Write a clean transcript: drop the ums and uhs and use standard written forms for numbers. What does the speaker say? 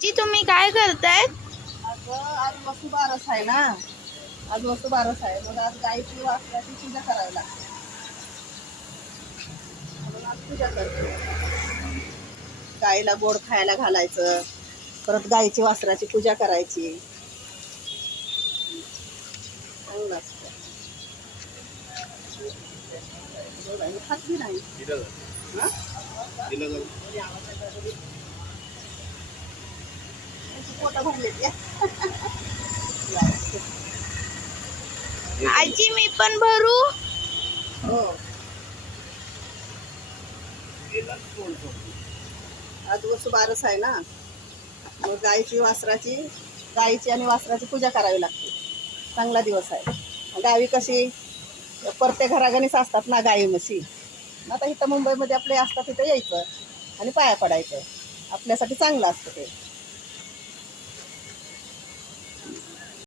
आजी तुम्ही काय करताय? आज वसुबारस आहे ना. आज वसुबारस आहे, मग आज गायची वासराची पूजा करावी लागते. म्हणून आज पूजा करते. गाईला गोड खायला घालायचं, परत गायची वासराची पूजा करायची. चांगलं असतं. खात बी नाही. हा? पोटं भरलेत या. आजी मी पण भरू? हो. आज वसुबारस आहे ना, मग गायची आणि वासराची पूजा करावी लागते. चांगला दिवस आहे. गावी कशी प्रत्येक घरागणीच असतात ना गाई म्हशी. आता इथं मुंबईमध्ये आपले असतात, तिथं यायचं आणि पाया पडायचं. आपल्यासाठी चांगलं असतं ते.